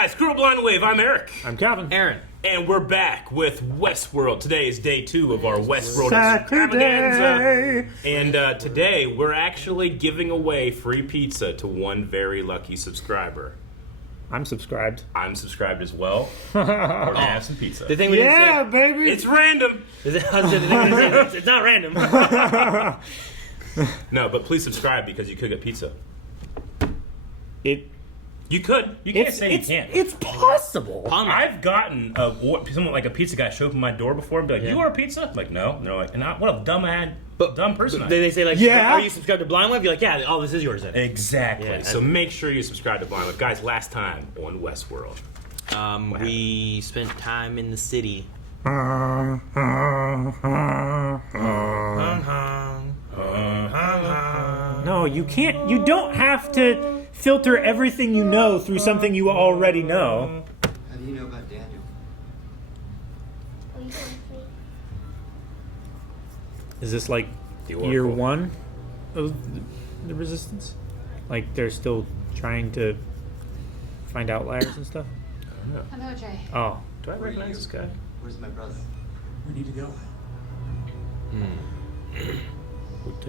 guys, Crew Blind Wave, I'm Eric. I'm Calvin. Aaron. And we're back with Westworld. Today is day 2 of our Westworld extravaganza. And today we're actually giving away free pizza to one very lucky subscriber. I'm subscribed. I'm subscribed as well. We're going to have some pizza. The thing we didn't say, baby! It's random. it's not random. No, but please subscribe because you could get pizza. You could. You can't say you can't. It's possible. I've gotten someone like a pizza guy show up at my door before and be like, "You order pizza?" I'm like, no. And they're like, what a dumb person I am. They say, like, Yeah. are you subscribed to Blind Wave? You're like, yeah, this is yours then. Exactly. Yeah. So make sure you subscribe to Blind Wave. Guys, last time on Westworld. We spent time in the city. No, you can't. You don't have to filter everything you know through something you already know. How do you know about Daniel? Is this like The year Oracle. 1 of the Resistance? Like they're still trying to find outliers and stuff? I don't know. I'm OJ. Oh. Do I recognize this guy? Where's my brother? We need to go.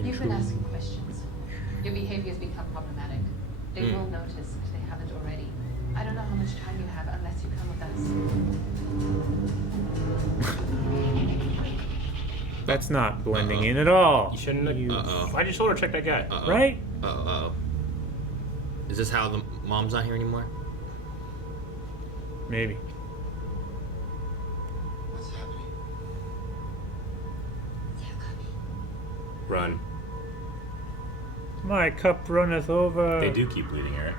You've been asking questions. Your behavior has become problematic. They will notice if they haven't already. I don't know how much time you have unless you come with us. That's not blending in at all. You shouldn't have. Uh-oh. Why'd you shoulder check that guy? Right? Uh-oh. Is this how the mom's not here anymore? Maybe. What's happening? Run. My cup runneth over. They do keep bleeding, Eric.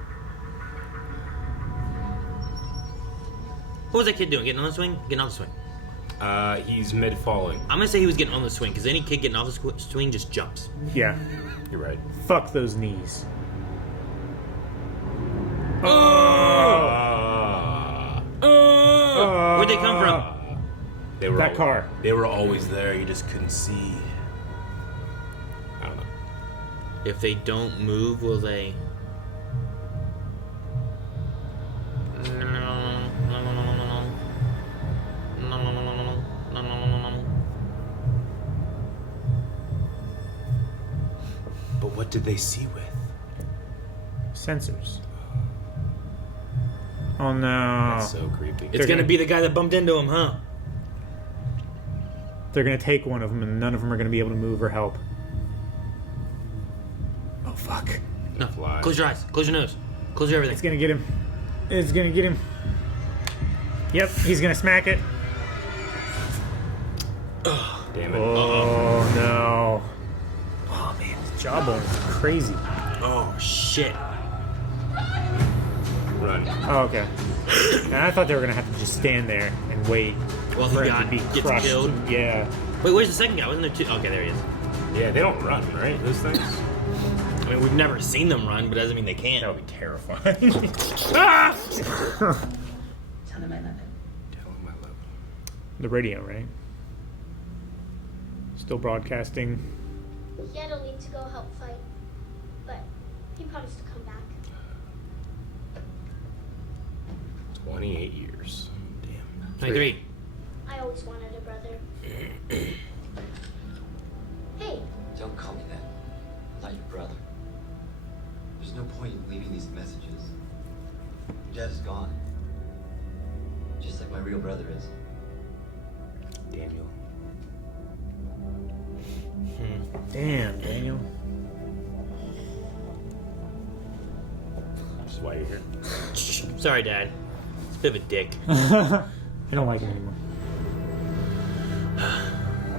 What was that kid doing? Getting on the swing? Getting off the swing. He's mid-falling. I'm gonna say he was getting on the swing, because any kid getting off the swing just jumps. Yeah. You're right. Fuck those knees. Where'd they come from? They were That car. They were always there. You just couldn't see. I don't know. If they don't move, will they... But what did they see with? Sensors. Oh no. That's so creepy. It's gonna be the guy that bumped into him, huh? They're gonna take one of them and none of them are gonna be able to move or help. Oh fuck. No. Fly. Close your eyes. Close your nose. Close your everything. It's gonna get him. It's gonna get him. Yep, he's gonna smack it. Damn it. Oh no. Oh man, his jawbone is crazy. Oh, shit. Run. Oh, okay. And I thought they were gonna have to just stand there and wait Well, for he him to be gets crushed. killed. Yeah. Wait, where's the second guy? Wasn't there two? Okay, there he is. Yeah, they don't run, right? Those things? I mean, we've never seen them run, but doesn't mean they can't. That would be terrifying. Tell them I love him. Tell him I love him. The radio, right? Still broadcasting. He had to leave to go help fight, but he promised to come back. 28 years. Damn. 23. I always wanted a brother. Hey, Don't call me that. I'm not your brother. There's no point in leaving these messages. Your dad is gone. Just like my real brother is. Daniel. Damn, Daniel. That's why you're here. Sorry, Dad. It's a bit of a dick. I don't like him anymore.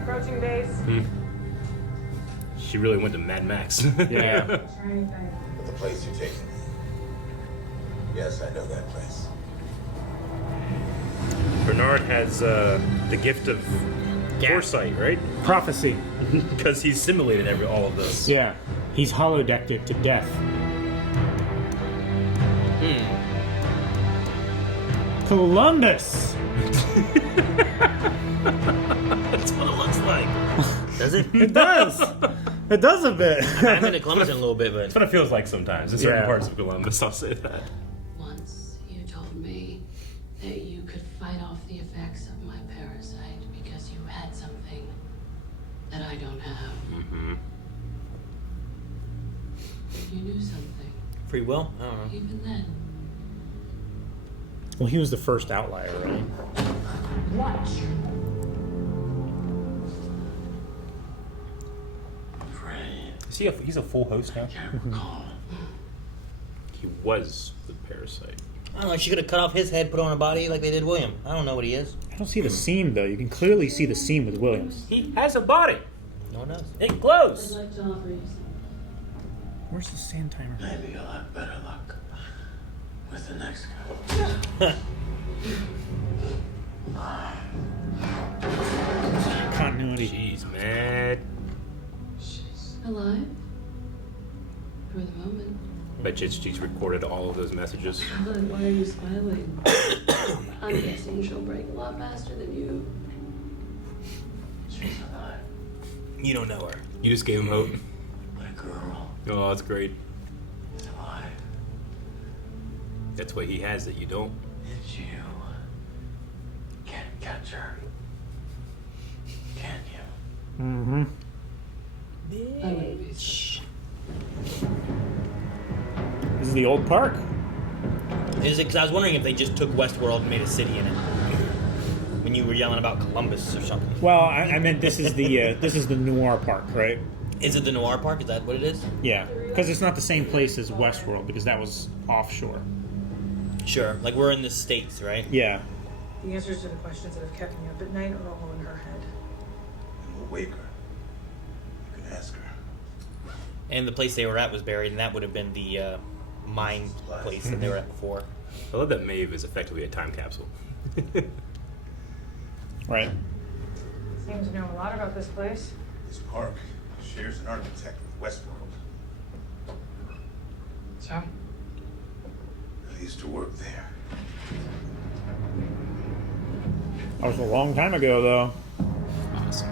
Approaching base. She really went to Mad Max. Yeah. But the place you're taking. Yes, I know that place. Bernard has the gift of foresight, right? Prophecy. Because he's simulated all of this. Yeah. He's holodecked it to death. Columbus! That's what it looks like. Does it? It does! It does a bit. I've been to Columbus in a little bit, but That's what it feels like sometimes in certain Yeah. parts of Columbus. I'll say that. Once you told me the effects of my parasite because you had something that I don't have. Mm-hmm. If you knew something, Free will? I don't know. even then, Well, he was the first outlier, right? watch. He's a full host now? Can't recall. He was the parasite. I don't know. She could have cut off his head, put on a body like they did William. I don't know what he is. I don't see the seam, though. You can clearly see the seam with Williams. He has a body. No one knows. It I'd glows. like to offer you something. Where's the sand timer? Maybe you'll have better luck with the next guy. Continuity. Jeez, man. Alive? For the moment. Bet you she's recorded all of those messages. God, why are you smiling? I'm guessing she'll break a lot faster than you. She's alive. You don't know her. You just gave him hope. My girl Oh, that's great. is alive. That's what he has that you don't. And you can't catch her. Can you? Mm-hmm. I wouldn't be so. This is the old park. Is it? Because I was wondering if they just took Westworld and made a city in it. When you were yelling about Columbus or something. Well, I meant this is the Noir Park, right? Is it the Noir Park? Is that what it is? Yeah, because it's not the same place as Westworld because that was offshore. Sure. Like we're in the States, right? Yeah. The answers to the questions that have kept me up at night are all in her head. And we'll wake her. You can ask her. And the place they were at was buried, and that would have been the mine place that they were at before. I love that Maeve is effectively a time capsule. Right. Seem to know a lot about this place. This park shares an architect with Westworld. So? I used to work there. That was a long time ago, though. Awesome.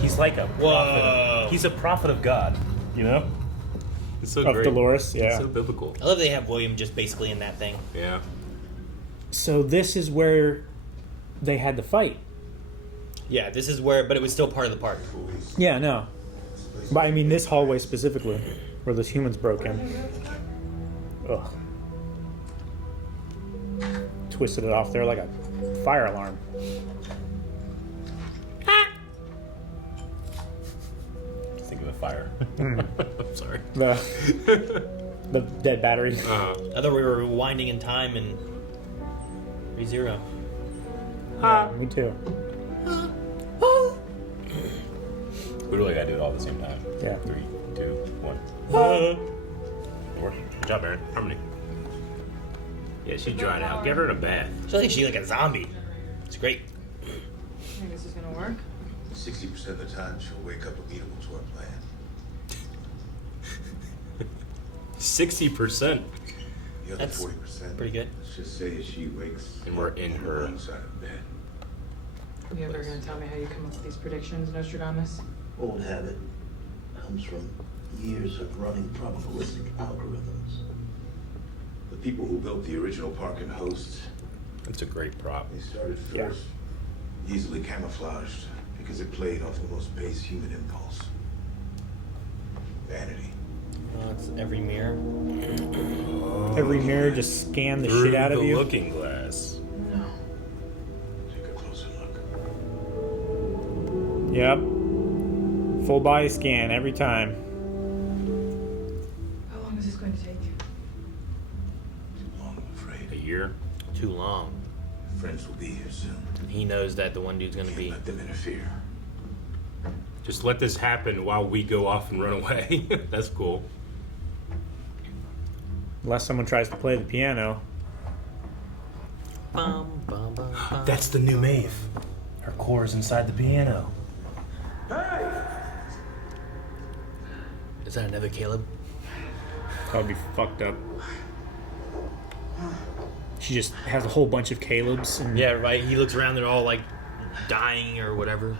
He's like a prophet. Whoa. He's a prophet of God. You know? It's so Of great. Dolores, yeah. It's so biblical. I love they have William just basically in that thing. Yeah. So this is where they had the fight. Yeah, this is where, but it was still part of the park. Yeah, no. But I mean this hallway specifically, where those humans broke in. Ugh. Twisted it off there like a fire alarm. Think of a fire. Hmm. I'm sorry. The dead battery. Uh-huh. I thought we were rewinding in time and re-zero. Yeah, me too. We really gotta do it all at the same time. Yeah. 3, 2, 1. Good job, Aaron. Harmony. Yeah, she's drying out. Get her in a bath. I feel like she's like a zombie. It's great. I think this is gonna work. 60% of the time, she'll wake up amenable to our plan. 60%. The other That's 40%. pretty good. Let's just say she wakes And we're in on the her- wrong side of bed. You ever gonna tell me how you come up with these predictions, Nostradamus? Old habit comes from years of running probabilistic algorithms. The people who built the original park and host, That's a great prop. they started Yeah. first, easily camouflaged, because it played off the most base human impulse. Vanity. It's every mirror. Every mirror just scanned the Through shit out of the you. looking glass. No. Take a closer look. Yep. Full body scan every time. How long is this going to take? Too long, I'm afraid. A year. Too long. Friends will be here soon. He knows that the one dude's gonna Can't be. let them interfere. Just let this happen while we go off and run away. That's cool. Unless someone tries to play the piano. Bum, bum, bum, bum. That's the new Maeve. Her core is inside the piano. Is that another Caleb? That would be fucked up. She just has a whole bunch of Calebs, and Yeah, right. He looks around, they're all like dying or whatever.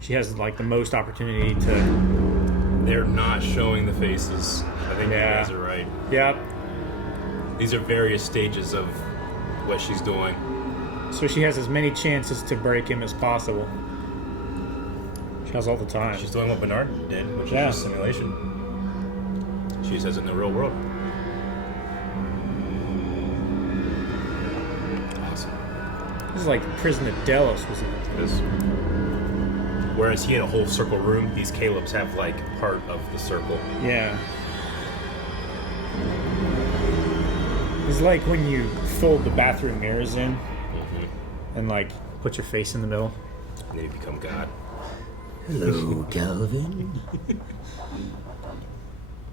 she has like the most opportunity to. They're not showing the faces. I think Yeah. you guys are right. Yep. These are various stages of what she's doing. So she has as many chances to break him as possible. She has all the time. She's doing what Bernard did, which is just simulation. She says it in the real world. Awesome. This is like Prison of Delos, was it? It is. Whereas he had a whole circle room, these Caleb's have like part of the circle. Yeah. It's like when you fold the bathroom mirrors in and like put your face in the middle. And then you become God. Hello, Calvin.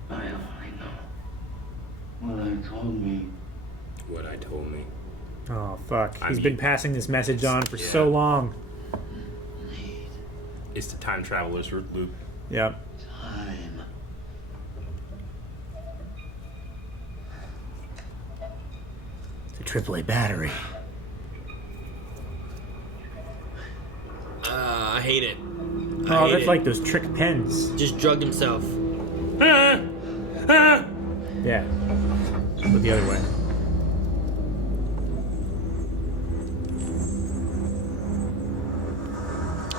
I only know what I told me. What I told me. Oh, fuck. He's been passing this message on for so long. It's the time traveler's loop. Yep. Time. The AAA battery. I hate it. Oh, that's like those trick pens. Just drugged himself. Yeah. But the other way.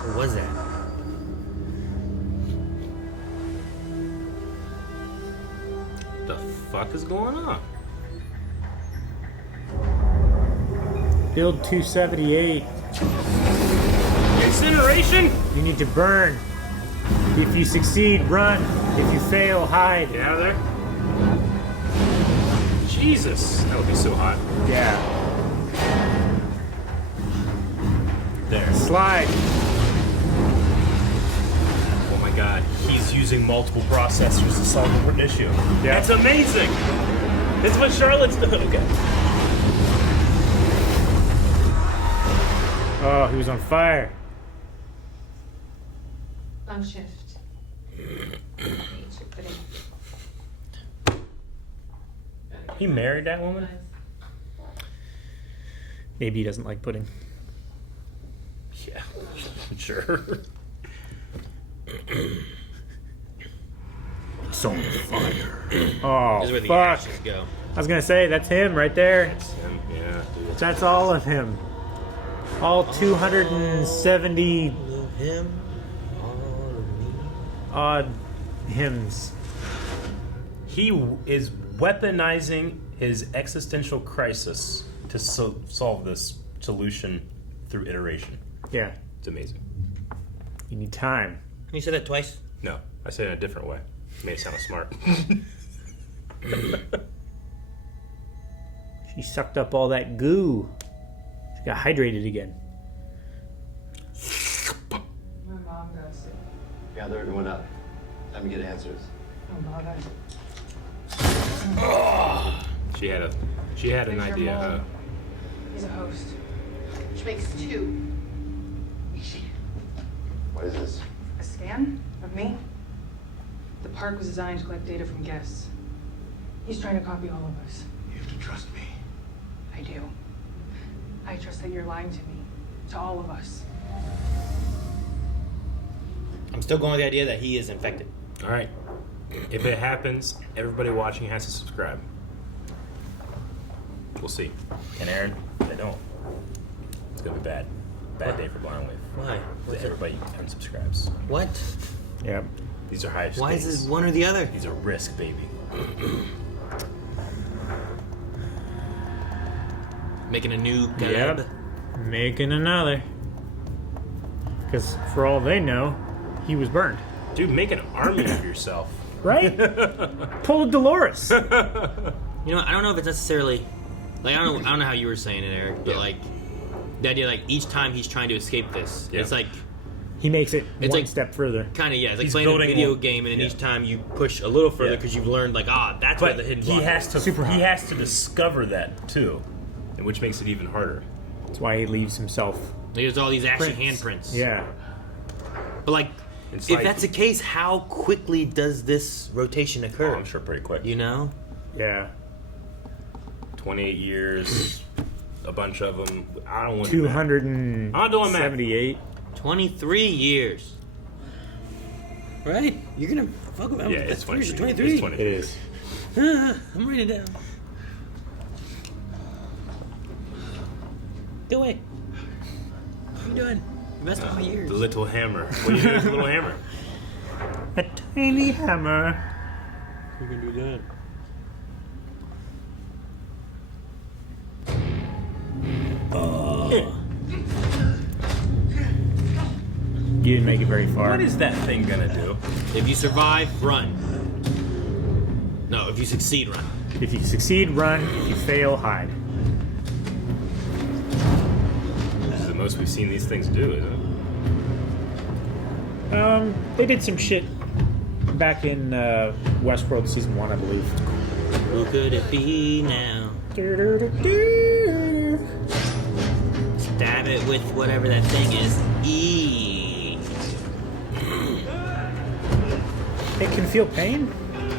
What was that? The fuck is going on? Build 278. Incineration? You need to burn. If you succeed, run. If you fail, hide. Get out of there. Jesus, that would be so hot. Yeah. There. Slide. Oh my god, he's using multiple processors to solve an issue. Yeah. That's amazing! That's what Charlotte's doing. Okay. Oh, he was on fire. Long shift. He married that woman? Maybe he doesn't like pudding. Yeah, sure. It's on fire. Oh, This is where the fuck. ashes go. I was gonna say, that's him right there. That's him, yeah. Dude. That's all of him. All 270 Him, all of me. odd hymns. He is weaponizing his existential crisis to solve this solution through iteration. Yeah. It's amazing. You need time. You said that twice? No, I said it in a different way. It made it sound smart. She sucked up all that goo. She got hydrated again. My mom got sick. Gather everyone up. Time to get answers. Oh, mother. She had an There's your idea, mole. huh? He's a host. Which makes two. What is this? A scan of me? The park was designed to collect data from guests. He's trying to copy all of us. You have to trust me. I do. I trust that you're lying to me. To all of us. I'm still going with the idea that he is infected. Alright. If it happens, everybody watching has to subscribe. We'll see. And Aaron, they don't. It's gonna be bad. Bad day for Blind Wave. Why? What's it? Everybody unsubscribes. What? Yep. These are high stakes. Why is this one or the other? These are risk, baby. Making a new Caleb? Yep. Making another. Because for all they know, he was burned. Dude, make an army of yourself. Right? Pull a Dolores. You know, I don't know if it's necessarily like I don't know how you were saying it, Eric, but like the idea like each time he's trying to escape this, Yeah. it's like He makes it It's one like- step further. kind of it's like He's playing a building video one- game, and then yeah. each time you push a little further Yeah. because you've learned like that's where But the hidden he block has is. to Super hot. he has to discover that too, and which makes it even harder. That's why he leaves himself. There's all these ashy Prints. handprints. Yeah. But like, It's if like- that's the case, how quickly does this rotation Oh, occur? I'm sure pretty quick. You know? Yeah. 28 years, a bunch of them. I don't want 278. 23 years. Right? You're gonna fuck with Yeah, it's 23. 23. It's 23. It is. I'm writing it down. Go away. What are you doing? You messed up my ears. The little hammer. What are you doing with the little hammer? A tiny hammer. You can do that. You didn't make it very far. What is that thing gonna do? If you survive, run. No, if you succeed, run. If you succeed, run. If you fail, hide. This is the most we've seen these things do, isn't it? They did some shit back in Westworld season 1, I believe. Who could it be now? Stab it with whatever that thing is. E. It can feel pain.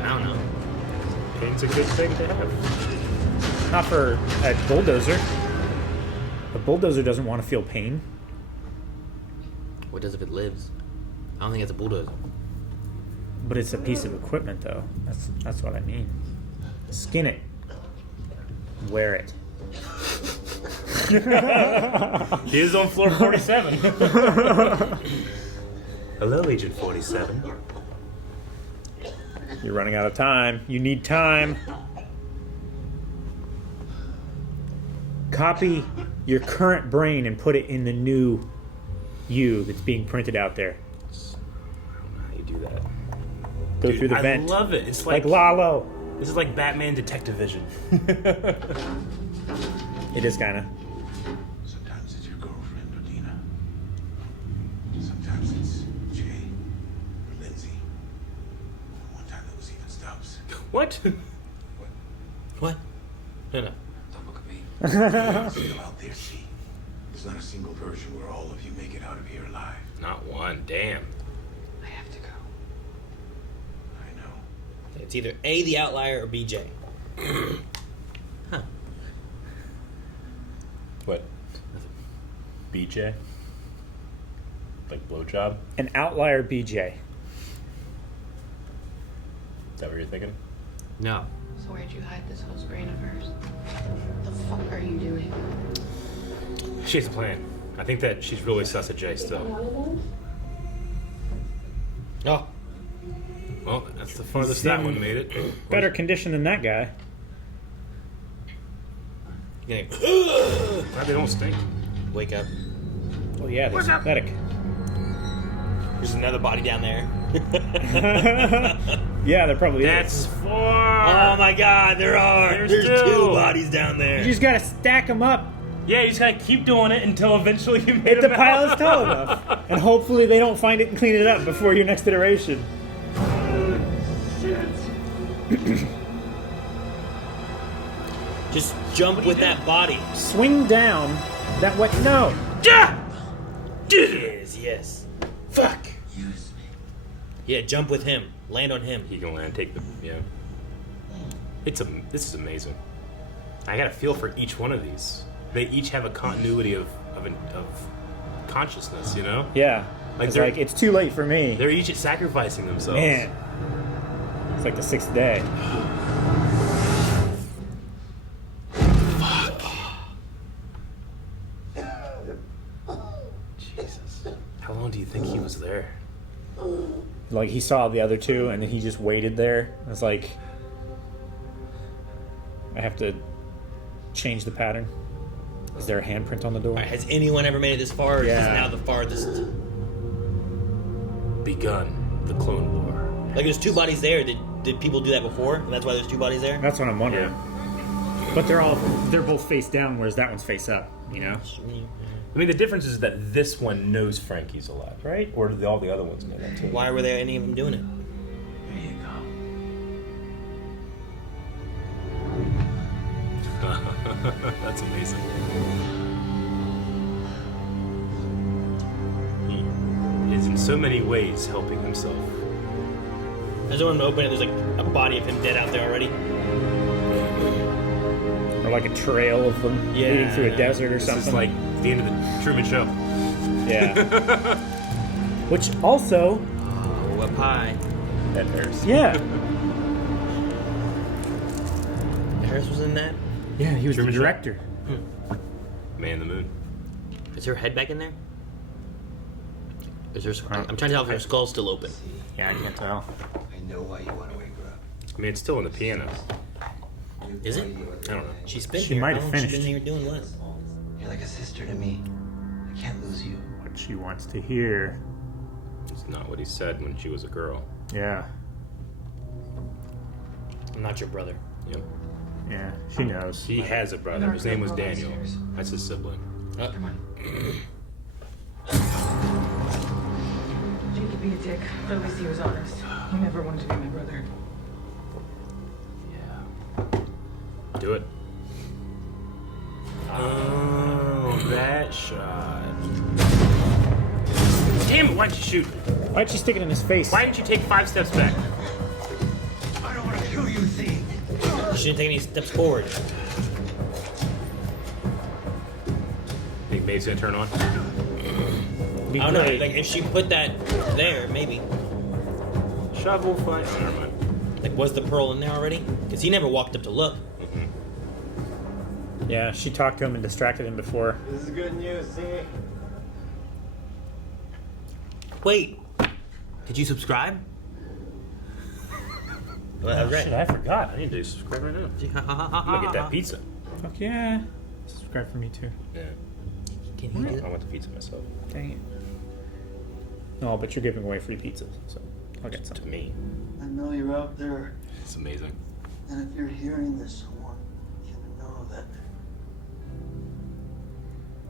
I don't know. Pain's a good thing to have. Not for a bulldozer. A bulldozer doesn't want to feel pain. What does if it lives? I don't think it's a bulldozer. But it's a piece of equipment, though. That's what I mean. Skin it. Wear it. He is on floor 47. Hello, Agent 47. You're running out of time. You need time. Copy your current brain and put it in the new you that's being printed out there. I don't know how you do that. Go Dude, through the vent. I love it. It's like Lalo. This is like Batman Detective Vision. It is kind of. Sometimes it's your girlfriend or Dina. Sometimes it's Jay or Lindsay. One time it was even Stubbs. What? What? No. Don't look at me. Still out there, see? There's not a single version where all of you make it out of here alive. Not one. Damn. I have to go. I know. It's either A, the outlier, or BJ. Huh. What? BJ? Like blowjob? An outlier BJ. Is that what you're thinking? No. So where'd you hide this whole screen of hers? What the fuck are you doing? She has a plan. I think that she's really sus at Jay still. Oh. Well, that's the farthest that one made it. Better condition than that guy. Yeah. Glad they don't stink. Wake up. Oh yeah, they're synthetic. There's another body down there. Yeah, there probably That's is. 4! Oh my god, there are! There's two bodies down there. You just gotta stack them up. Yeah, you just gotta keep doing it until eventually you made If the them pile out. is tall enough. And hopefully they don't find it and clean it up before your next iteration. Just jump with that body. Swing down that way. No. Yes. Fuck. Use me. Yeah, jump with him. Land on him. He can land, take the, yeah. This is amazing. I got a feel for each one of these. They each have a continuity of consciousness, you know? Yeah. Like It's they're- like, it's too late for me. They're each sacrificing themselves. Man. It's like the 6th day. Jesus. How long do you think he was there? Like he saw the other two and then he just waited there. It's like, I have to change the pattern. Is there a handprint on the door? Alright, has anyone ever made it this far, or is this Yeah. now the farthest? Begun the Clone War. Like, there's two bodies there. Did people do that before? And that's why there's two bodies there? That's what I'm wondering. Yeah. But they're both face down, whereas that one's face up. You know? I mean, the difference is that this one knows Frankie's alive, right? Or do all the other ones know that too? Why were there any of them doing it? There you go. That's amazing. He is in so many ways helping himself. I just want to open it. There's like a body of him dead out there already. Or like a trail of them leading through a desert or This something. is like the end of the Truman Show. Yeah. Which also, Oh, a pie. Ed Harris. yeah. Harris was in that? Yeah, he was Truman the Show. director. Man in the Moon. Is her head back in there? Is there? I'm trying to tell if her skull's still open. Yeah, I can't tell. I know why you want to wake her up. I mean, it's still in the piano. Is it? I don't know. She's been She here. might How have long has she finished. been here doing what? You're like a sister to me. I can't lose you. What she wants to hear. It's not what he said when she was a girl. Yeah. I'm not your brother. Yep. Yeah, she knows. He has a brother. His name was Daniel. That's his sibling. Come on. Jake could be a dick, but at least he was honest. He never wanted to be my brother. Do it. Oh, that shot. Damn it, why'd you shoot? Why'd she stick it in his face? Why didn't you take 5 steps back? I don't want to kill you, Zeke. She didn't take any steps forward. Think Maeve's gonna turn on? I don't know. Like if she put that there, maybe. Shovel fight. Oh, never mind. Like was the pearl in there already? Because he never walked up to look. Yeah, she talked to him and distracted him before. This is good news, see? Wait. Did you subscribe? Well, that was Shit, right. I forgot. I need to subscribe right now. I'm gonna get that pizza. Fuck yeah. Subscribe for me too. Yeah. Can he do I want the pizza myself. Dang it. No, but you're giving away free pizzas, so I'll get some. To me. I know you're out there, It's amazing. and if you're hearing this, I want you to know that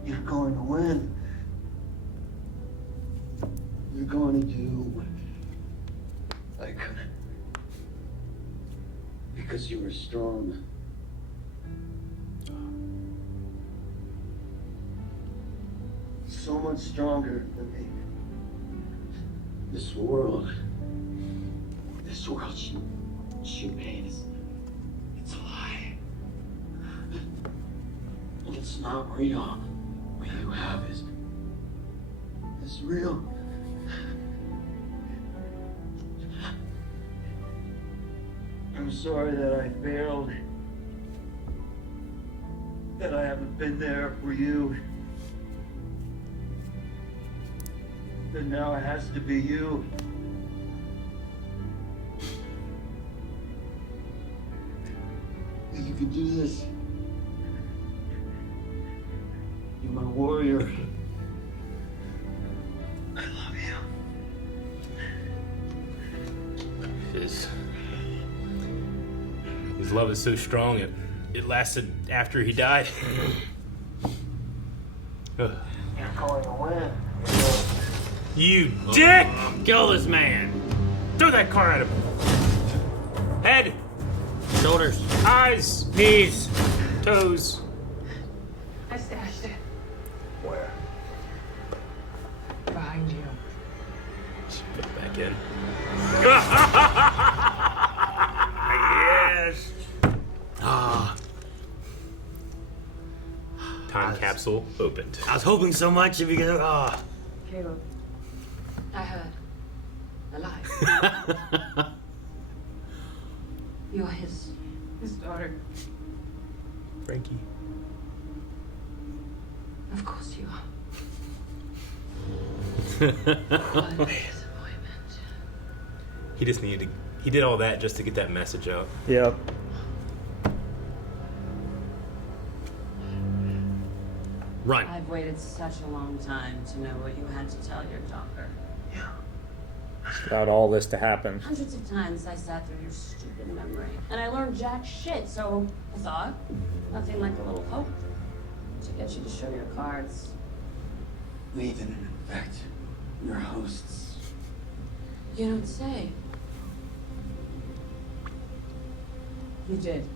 you're going to win. You're going to do what I couldn't. Because you were strong. So much stronger than me. This world she made it's a lie. And it's not real. What you have is real. I'm sorry that I failed. That I haven't been there for you. That now it has to be you. You can do this. You're my warrior. I love you. His love is so strong it lasted after he died. Ugh. You're going to win. You dick! Kill this man. Throw that car at him. Head, Shoulders. eyes, Knees. toes. I stashed it Where? behind you. Put it back in. Yes. Ah. Time capsule opened. I was hoping so much because Caleb, I heard. Alive. You're his. his daughter. Frankie. Of course you are. What a disappointment. He just needed to. He did all that just to get that message out. Yep. Run. I've waited such a long time to know what you had to tell your daughter. Allowed all this to happen. Hundreds of times I sat through your stupid memory, and I learned jack shit, so I thought, nothing like a little poke to get you to show your cards. We even infect your hosts. You don't say. You did.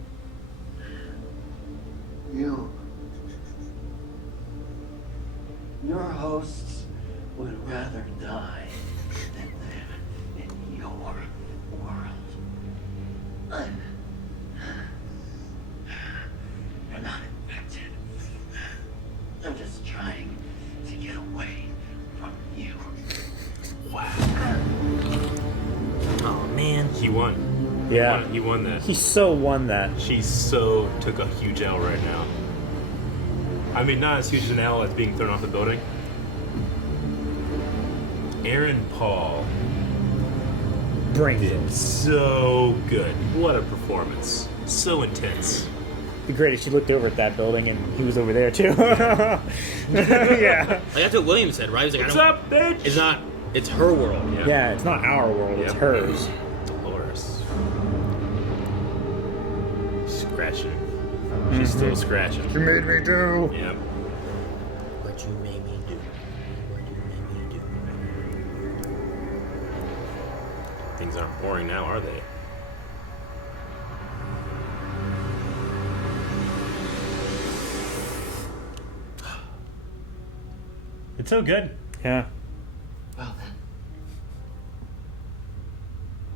Your hosts would rather die than live in your world. You're not infected. I'm just trying to get away from you. Oh man. He won. Yeah. He won that. He so won that. She so took a huge L right now. I mean, not as huge an L as being thrown off the building. Aaron Paul Brings did it. so good. What a performance. So intense. The greatest. She looked over at that building, and he was over there too. Yeah. Like, that's what William said, right? He was like, What's I don't, up, bitch? It's not. It's her world. Yeah. Yeah, it's not our world. It's Yep. hers. Dolores. Scratching. She's still scratching. You made me do. Yep. What you made me do. What you made me do. Things aren't boring now, are they? It's so good. Yeah. Well then,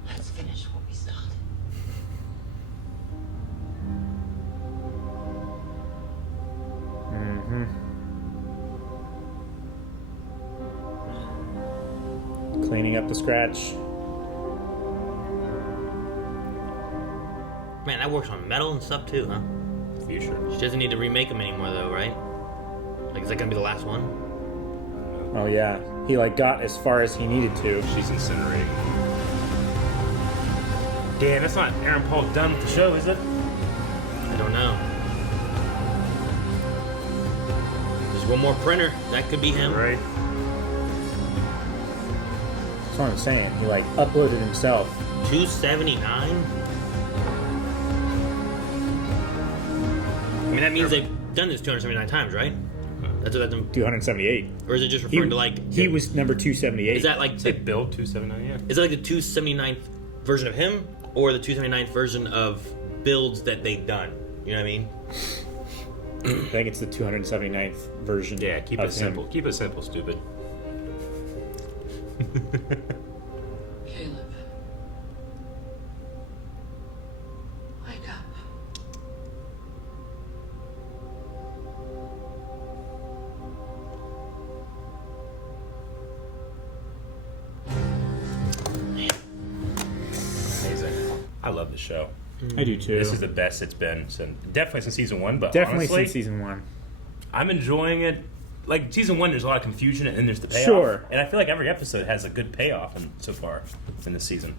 let's finish what we started. Cleaning up the scratch. Man, that works on metal and stuff too, huh? Future. She doesn't need to remake them anymore, though, right? Like, is that gonna be the last one? Oh yeah. He like got as far as he needed to. She's incinerating. Damn, that's not Aaron Paul done with the show, is it? I don't know. There's one more printer. That could be him. Right. That's what I'm saying. He like uploaded himself. 279. I mean, that means they've done this 279 times, right? That's what that's. 278. Or is it just referring to like? He was number 278. Is that like They build 279, yeah. Is it like the 279th version of him, or the 279th version of builds that they've done? You know what I mean? I think it's the 279th version. Yeah, keep of it simple. Keep it simple, stupid. Caleb. Wake up. Amazing. I love the show. I do too. This is the best it's been definitely since season 1, but Definitely honestly, since season 1. I'm enjoying it. Like season 1, there's a lot of confusion, and then there's the payoff. Sure. And I feel like every episode has a good payoff so far in this season.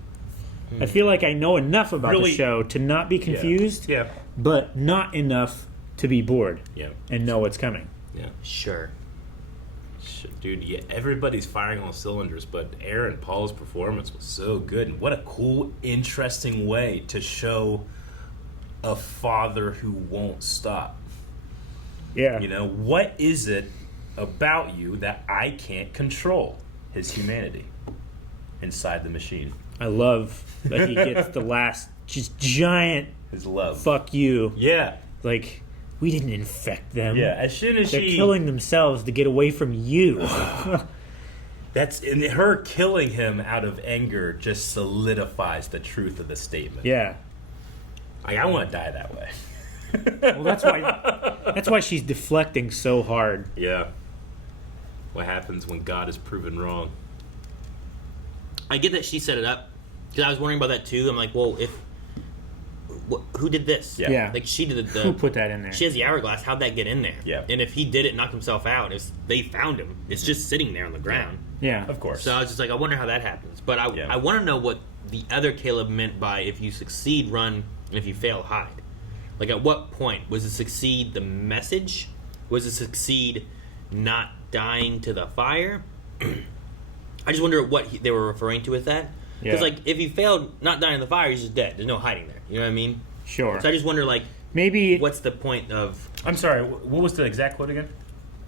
I feel like I know enough about Really- the show to not be confused, Yeah. but not enough to be bored Yeah. and know what's coming. Yeah. Sure. Dude, yeah, everybody's firing on cylinders, but Aaron Paul's performance was so good. And what a cool, interesting way to show a father who won't stop. Yeah. You know, what is it about you that I can't control? His humanity inside the machine. I love that he gets the last just giant His love. fuck you. Yeah. Like, we didn't infect them. Yeah, as soon as They're she... killing themselves to get away from you. And her killing him out of anger just solidifies the truth of the statement. Yeah. Like, I want to die that way. Well, that's why she's deflecting so hard. Yeah. What happens when God is proven wrong? I get that she set it up because I was wondering about that too. I'm like, well, who did this? Yeah. Yeah. Like she did the. Who put that in there? She has the hourglass. How'd that get in there? Yeah. And if he did it, knocked himself out, they found him. It's just sitting there on the ground. Yeah. Of course. So I was just like, I wonder how that happens. But I Yeah. want to know what the other Caleb meant by if you succeed, run, and if you fail, hide. Like, at what point? Was it succeed the message? Was it succeed not dying to the fire? I just wonder what they were referring to with that. Because, Yeah. like, if he failed not dying to the fire, he's just dead. There's no hiding there. You know what I mean? Sure. So I just wonder, like, Maybe what's the point of... I'm sorry, what was the exact quote again?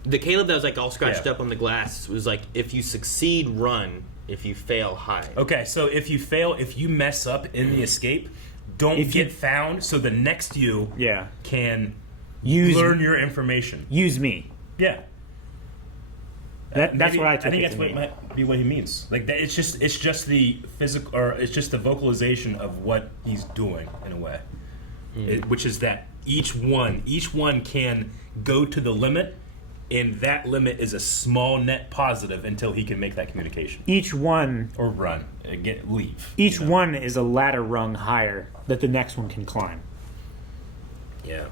The Caleb that was, like, all scratched Yeah. up on the glass was like, if you succeed, run. If you fail, hide. Okay, so if you fail, if you mess up in the escape, don't If you- get found so the next you yeah. can Use learn your information. use me. Yeah. That's Maybe- what I took think it that's to what mean. might be what he means. Like that, it's just the physical, or it's just the vocalization of what he's doing in a way, which is that each one can go to the limit, and that limit is a small net positive until he can make that communication Each one or run, leave. Each one is a ladder rung higher that the next one can climb. Yeah.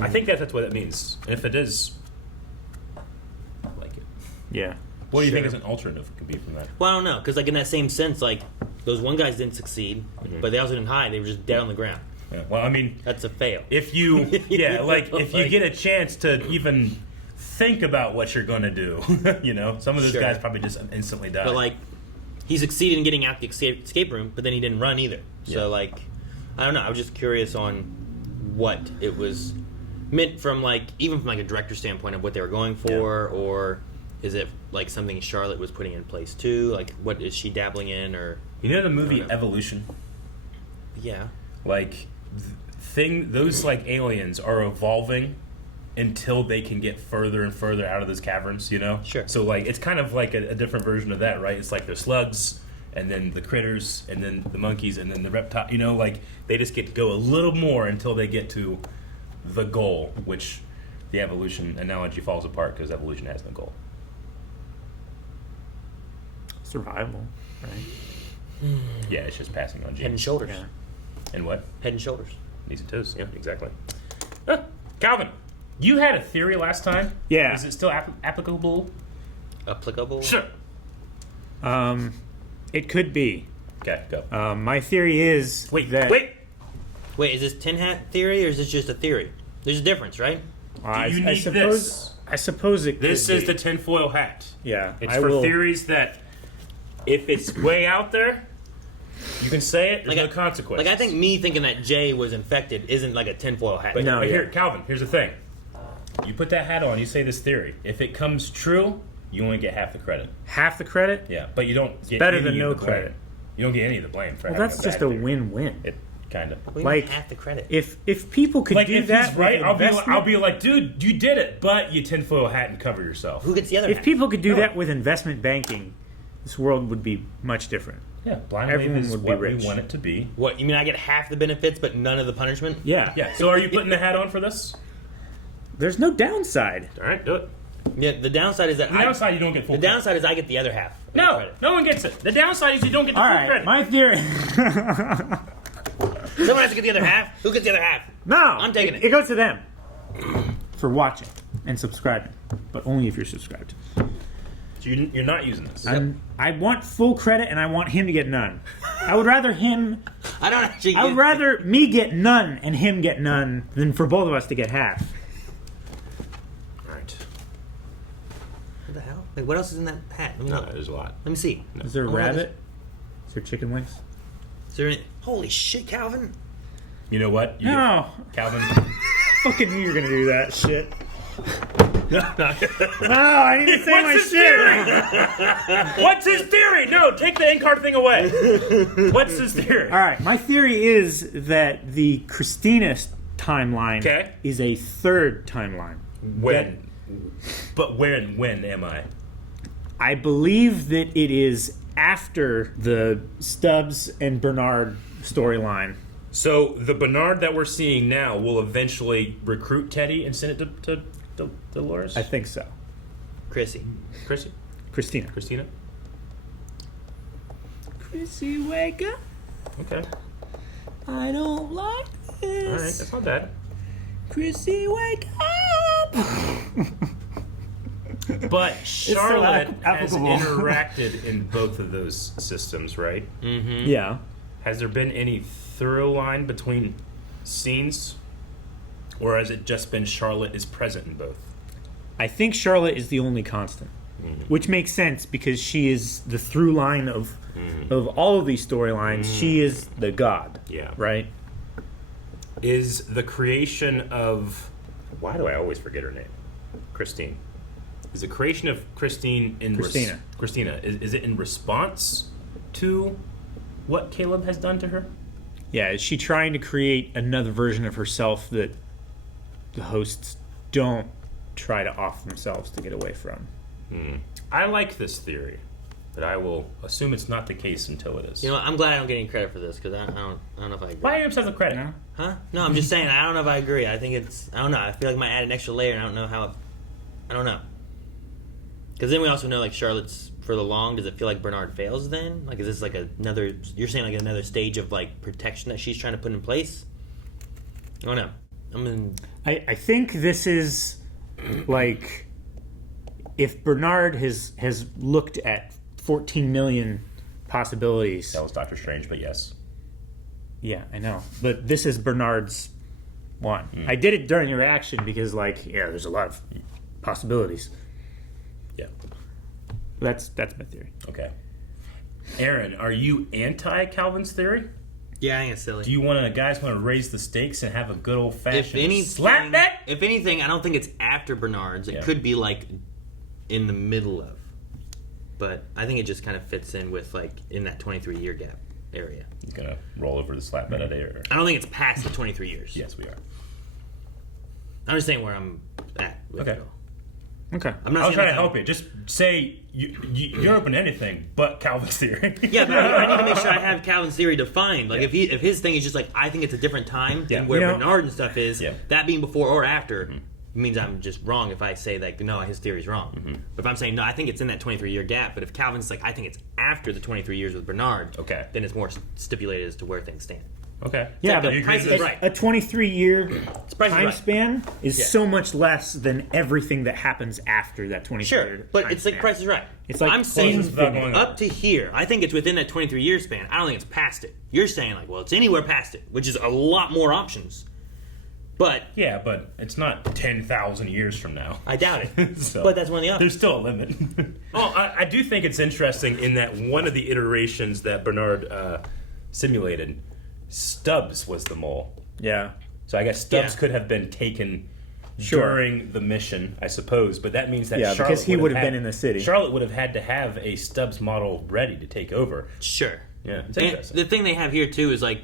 I think that's what it means. And if it is, I like it. Yeah. What do you think Sure. is an alternative could be from that? Well, I don't know, because like in that same sense, like those one guys didn't succeed, but they also didn't hide. They were just dead on the ground. Yeah. Well, I mean, That's a fail. if you, if you get a chance to even think about what you're going to do, some of those Sure. guys probably just instantly die. But like, he succeeded in getting out the escape room, but then he didn't run either. So Yeah. like, I don't know. I was just curious on what it was meant from like, even from like a director standpoint of what they were going for, or is it like something Charlotte was putting in place too? Like, what is she dabbling in, or you know the movie I don't know. Evolution? Yeah. Like, those like aliens are evolving until they can get further and further out of those caverns, Sure. So like it's kind of like a different version of that, right? It's like there's slugs, and then the critters, and then the monkeys, and then the reptile. Like they just get to go a little more until they get to the goal, which the evolution analogy falls apart because evolution has no goal. Survival, right? Yeah, it's just passing on Head and genes. shoulders. Yeah. And what? Head and shoulders. Knees and toes. Yeah, exactly. Calvin, you had a theory last time. Yeah. Is it still applicable? Applicable. Sure. It could be. Okay, go. My theory is Wait, that Wait, is this tin hat theory or is this just a theory? There's a difference, right? I, you I need suppose this? I suppose it. This could is be. the tinfoil hat. Yeah. It's I for will, theories that, if it's way out there, you can say it. There's no Like consequences. I think me thinking that Jay was infected isn't like a tinfoil hat. But, No, but yeah. here, Calvin. Here's the thing. You put that hat on. You say this theory. If it comes true, you only get half the credit. half the credit. Yeah, but you don't get better any than of no the blame. credit. You don't get any of the blame for Well, having that's a just bad a theory. win-win. It kind of. We like- half the credit. If people could Like do if that, he's right, with I'll be investment- like, dude, you did it, but you tinfoil hat and cover yourself. Who gets the other If half? people could do No. that with investment banking, this world would be much different. Yeah, blind Everyone leave is would be what rich. we want it to be. What, you mean I get half the benefits but none of the punishment? Yeah. Yeah. So are you putting the hat on for this? There's no downside. All right, do it. Yeah, the downside is that The downside, you don't get full. the downside is I get the other half. of the No, credit. no one gets it. The downside is you don't get the All full right, credit. my theory. Someone has to get the other half. Who gets the other half? No, I'm taking it. It goes to them for watching and subscribing, but only if you're subscribed. So you're not using this. I want full credit, and I want him to get none. I would rather him. I don't actually. I would rather me get none and him get none than for both of us to get half. All right. What the hell? Like, what else is in that hat? Let me No, look. there's a lot. Let me see. Is there a Oh, rabbit? Is there chicken wings? Is there any... Holy shit, Calvin! You know what? You No. Calvin. Fucking knew you were gonna do that shit. No. No, I need to say What's my his shit. What's his theory? No, take the in-card thing away. What's his theory? All right, my theory is that the Christina timeline Okay. is a third timeline. When? But when am I? I believe that it is after the Stubbs and Bernard storyline. So the Bernard that we're seeing now will eventually recruit Teddy and send it to Dolores? I think so. Chrissy. Christina. Christina? Chrissy, wake up. Okay. I don't like this. All right, that's not bad. Chrissy, wake up. But Charlotte has applicable. interacted in both of those systems, right? Mm-hmm. Yeah. Has there been any through line between scenes? Or has it just been Charlotte is present in both? I think Charlotte is the only constant, which makes sense because she is the through line of all of these storylines. She is the god. Yeah. Right? Is the creation of... Why do I always forget her name? Christine. Is the creation of Christine in... Christina. Christina. Is it in response to what Caleb has done to her? Yeah, is she trying to create another version of herself that the hosts don't try to off themselves to get away from? I like this theory, but I will assume it's not the case until it is. You know, I'm glad I don't get any credit for this because I don't know if I agree. Why are you upset with credit? No? Huh? No, I'm just saying I don't know if I agree. I think it's I don't know. I feel like I might add an extra layer and I don't know how. I don't know. Because then we also know like Charlotte's for the long. Does it feel like Bernard fails then? Like is this like another? You're saying like another stage of like protection that she's trying to put in place? I don't know. I think this is like if Bernard has looked at 14 million possibilities. That was Doctor Strange, but yes. Yeah, I know. But this is Bernard's one. I did it during your reaction because, like, yeah, there's a lot of possibilities. Yeah. That's my theory. Okay. Aaron, are you anti Calvin's theory? Yeah, I think it's silly. Do you guys want to raise the stakes and have a good old fashioned slap bet? If anything, I don't think it's after Bernard's. It could be like in the middle of. But I think it just kind of fits in with like in that 23-year gap area. He's gonna roll over the slap bet at Aaron. I don't think it's past the 23 years. Yes, we are. I'm just saying where I'm at. With Okay. it all. Okay. I'm not I was saying trying to help you. Just say you're open to anything but Calvin's theory. Yeah, but I need to make sure I have Calvin's theory defined. Like if his thing is just like I think it's a different time than where Bernard and stuff is. Yeah. That being before or after means I'm just wrong if I say like no, his theory's wrong. But if I'm saying no, I think it's in that 23-year gap. But if Calvin's like I think it's after the 23 years with Bernard, Okay. then it's more stipulated as to where things stand. Okay. Yeah, the but price is right. a 23-year Price is time Right. span is so much less than everything that happens after that 23-year Sure, but it's like Price is Right. It's like I'm saying without going up over. to here. I think it's within that 23-year span. I don't think it's past it. You're saying like, well, it's anywhere past it, which is a lot more options. But Yeah, but it's not 10,000 years from now. I doubt it. So, But that's one of the options. There's still a limit. I do think it's interesting in that one of the iterations that Bernard simulated, Stubbs was the mole. Yeah. So I guess Stubbs Yeah. could have been taken Sure. during the mission, I suppose. But that means that Yeah, Charlotte because he would have had- been in the city. Charlotte would have had to have a Stubbs model ready to take over. Sure. Yeah, it's And interesting. the thing they have here too is like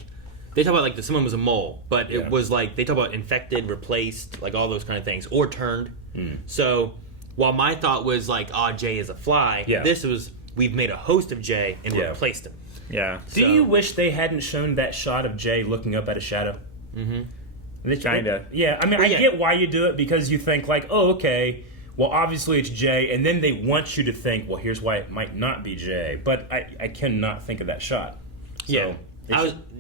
they talk about like someone was a mole, but Yeah. it was like they talk about infected, replaced, like all those kind of things, or turned. Hmm. So while my thought was like, oh, Jay is a fly, Yeah. this was we've made a host of Jay and Yeah. replaced him. Yeah. Do you wish they hadn't shown that shot of Jay looking up at a shadow? Mm-hmm. Kinda. Yeah, I mean, Well, I yeah. get why you do it because you think like, oh, okay, well, obviously it's Jay, and then they want you to think, well, here's why it might not be Jay. But I cannot think of that shot. So,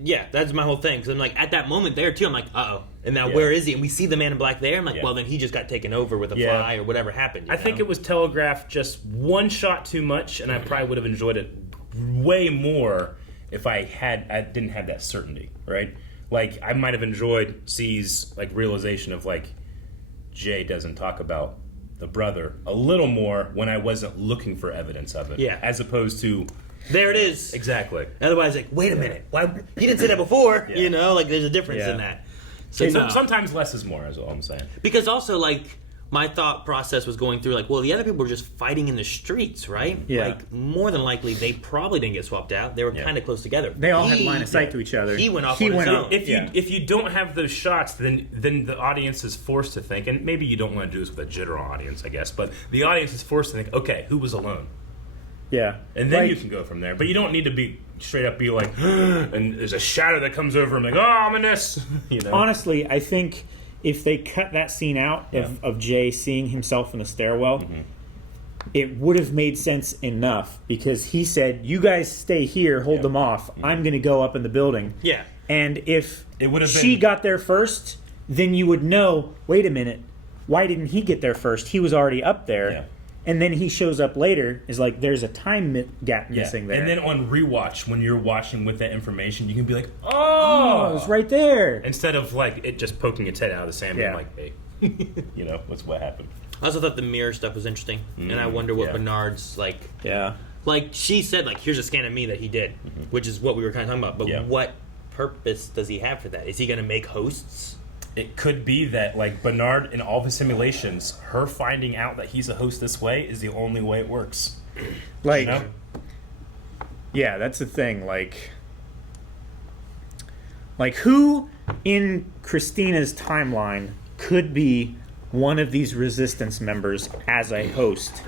Yeah. That's my whole thing. Because I'm like, at that moment there, too, I'm like, uh-oh. And now Yeah. where is he? And we see the man in black there. I'm like, Yeah. well, then he just got taken over with a Yeah. fly or whatever happened. I think it was telegraphed just one shot too much, and I probably would have enjoyed it way more if I didn't have that certainty, right? Like, I might have enjoyed C's like realization of like Jay doesn't talk about the brother a little more when I wasn't looking for evidence of it. Yeah. As opposed to There it is. exactly. Otherwise, like, wait a minute. Why he didn't say that before? Yeah. You know, like there's a difference Yeah. in that. So no. Sometimes less is more, is all I'm saying. Because also, like, my thought process was going through, like, well, the other people were just fighting in the streets, right? Yeah. Like, more than likely, they probably didn't get swapped out. They were Yeah. kind of close together. They all had line of sight to each other. He went off He on went his off. own. If you don't have those shots, then the audience is forced to think, and maybe you don't want to do this with a general audience, I guess, but the audience is forced to think, okay, who was alone? Yeah. And then Like- you can go from there. But you don't need to be straight up be like, and there's a shadow that comes over him like, oh, ominous. You know? Honestly, I think if they cut that scene out of Jay seeing himself in the stairwell, it would have made sense enough because he said, you guys stay here, hold them off. I'm going to go up in the building. Yeah. And if It would have she been- got there first, then you would know, wait a minute, why didn't he get there first? He was already up there. Yeah. And then he shows up later, is like, there's a time gap Yeah. missing there. And then on rewatch, when you're watching with that information, you can be like, oh, it was right there. Instead of like it just poking its head out of the sand, Yeah. being like, hey, you know, what's what happened. I also thought the mirror stuff was interesting. And I wonder what yeah. Bernard's, like... Yeah. Like, she said, like, here's a scan of me that he did, which is what we were kind of talking about. But Yeah. what purpose does he have for that? Is he going to make hosts? It could be that, like, Bernard, in all of his simulations, her finding out that he's a host this way is the only way it works. Like, You know? yeah, that's the thing. Like who in Christina's timeline could be one of these resistance members as a host,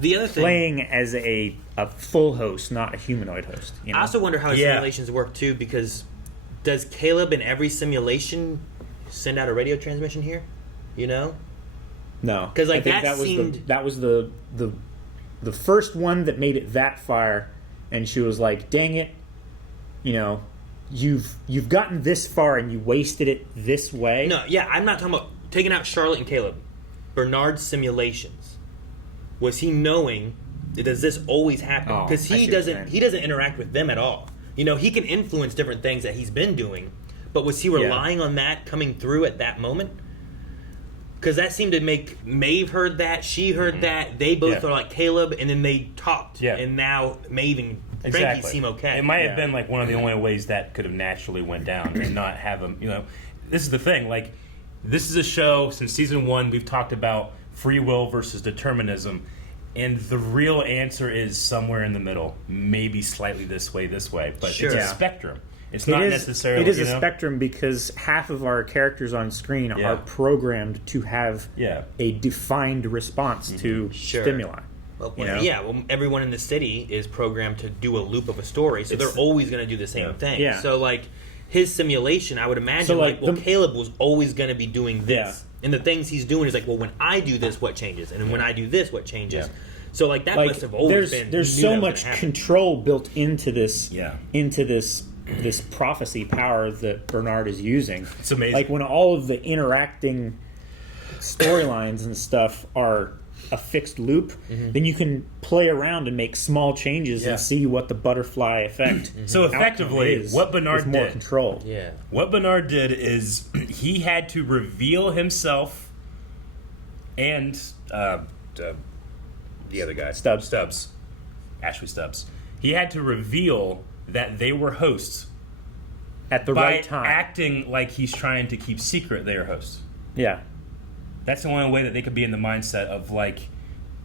The other thing... playing as a full host, not a humanoid host? You know? I also wonder how his Yeah. simulations work, too, because does Caleb in every simulation send out a radio transmission here? You know? no, 'Cause, like, I think that seemed- that was the first one that made it that far, and she was like, "Dang it, you know, you've gotten this far and you wasted it this way. No, yeah, I'm not talking about taking out Charlotte and Caleb. Bernard's simulations. Was he knowing? Does this always happen? Because he doesn't interact with them at all. You know, he can influence different things that he's been doing, but was he relying on that coming through at that moment? Because that seemed to make Maeve heard that, she heard that, they both are like Caleb, and then they talked, and now Maeve and Frankie seem okay. It might have been like one of the only ways that could have naturally went down, and not have them. You know, this is the thing. Like, this is a show since season 1. We've talked about free will versus determinism. And the real answer is somewhere in the middle. Maybe slightly this way, but it's a spectrum. It's not necessarily... It is a spectrum because half of our characters on screen are programmed to have a defined response to stimuli. Well, everyone in the city is programmed to do a loop of a story, so they're always going to do the same thing. Yeah. So, like, his simulation, I would imagine, Caleb was always going to be doing this. Yeah. And the things he's doing is like, well, when I do this, what changes? And when I do this, what changes? Yeah. So, like, that must have always been... There's so much control built into this, this prophecy power that Bernard is using. It's amazing. Like, when all of the interacting storylines and stuff are a fixed loop, then you can play around and make small changes and see what the butterfly effect. So effectively, what Bernard more did, control. What Bernard did is he had to reveal himself and the other guy, Stubbs, Ashley Stubbs. He had to reveal that they were hosts at the right time, acting like he's trying to keep secret they are hosts. Yeah. That's the only way that they could be in the mindset of, like,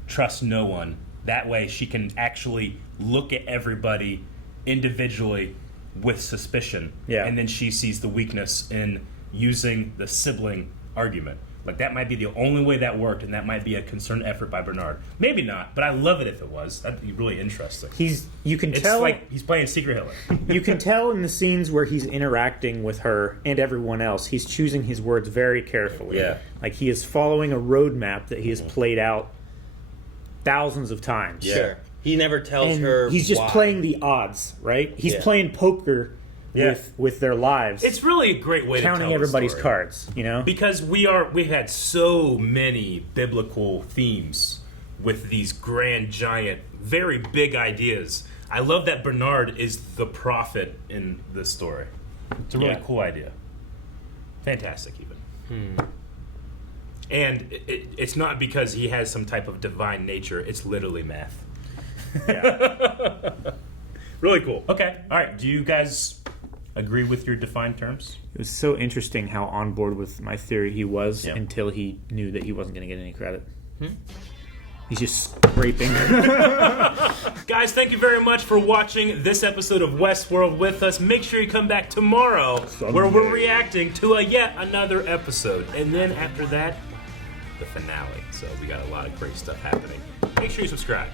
trust no one. That way she can actually look at everybody individually with suspicion. Yeah. And then she sees the weakness in using the sibling argument. Like, that might be the only way that worked, and that might be a concerted effort by Bernard. Maybe not, but I love it if it was. That'd be really interesting. You can it's tell... like he's playing Secret Hitler. You can tell in the scenes where he's interacting with her and everyone else, he's choosing his words very carefully. Yeah. Like, he is following a roadmap that he has played out thousands of times. Yeah. Sure. He never tells her he's just why. Playing the odds, right? He's playing poker with their lives. It's really a great way to counting tell everybody's the story. cards, you know? Because we've had so many biblical themes with these grand, giant, very big ideas. I love that Bernard is the prophet in this story. It's a really cool idea. Fantastic, even. And it's not because he has some type of divine nature. It's literally math. Really cool. Okay. All right. Do you guys agree with your defined terms? It was so interesting how on board with my theory he was until he knew that he wasn't going to get any credit. He's just scraping. Guys, thank you very much for watching this episode of Westworld with us. Make sure you come back tomorrow where we're reacting to yet another episode. And then after that, the finale. So we got a lot of great stuff happening. Make sure you subscribe.